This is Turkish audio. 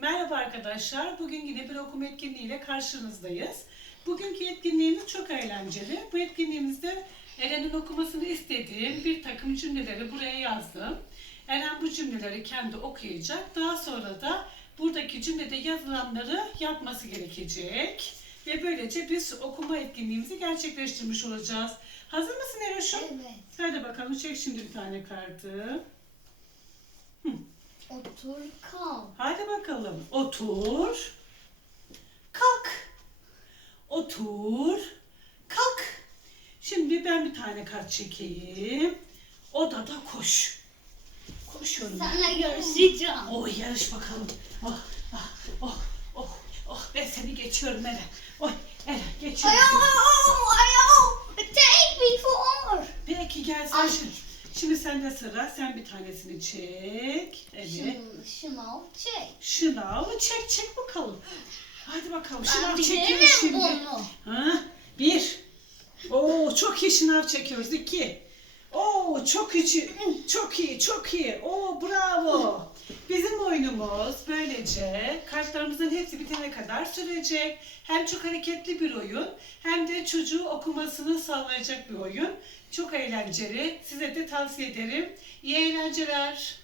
Merhaba arkadaşlar. Bugün yine bir okuma etkinliğiyle karşınızdayız. Bugünkü etkinliğimiz çok eğlenceli. Bu etkinliğimizde Eren'in okumasını istediğim bir takım cümleleri buraya yazdım. Eren bu cümleleri kendi okuyacak. Daha sonra da buradaki cümlede yazılanları yapması gerekecek. Ve böylece biz okuma etkinliğimizi gerçekleştirmiş olacağız. Hazır mısın Eroş'um? Evet. Hadi bakalım çek şimdi bir tane kartı. Otur kal. Bakalım. Otur. Kalk. Otur. Kalk. Şimdi ben bir tane kart çekeyim. Odada koş. Koşuyorum. Sana görüşeceğim. Oh yarış bakalım. Oh, ah, oh, oh, oh. Ben seni geçiyorum Eren. Oy Eren geçiyorum. Ayağım. Şimdi. Sende sıra. Sen bir tanesini çek. Evet. Şunu çek. Şınavı çek çek bakalım. Hadi bakalım şınav Ben çekiyoruz bilemem şimdi. bunu. Ha? Bir. Oo çok iyi şınav çekiyoruz. İki. Oo çok iyi. Çok iyi. Çok iyi. Oo bravo. Bizim oyunumuz böylece kartlarımızın hepsi bitene kadar sürecek. Hem çok hareketli bir oyun hem de çocuğu okumasını sağlayacak bir oyun. Çok eğlenceli. Size de tavsiye ederim. İyi eğlenceler.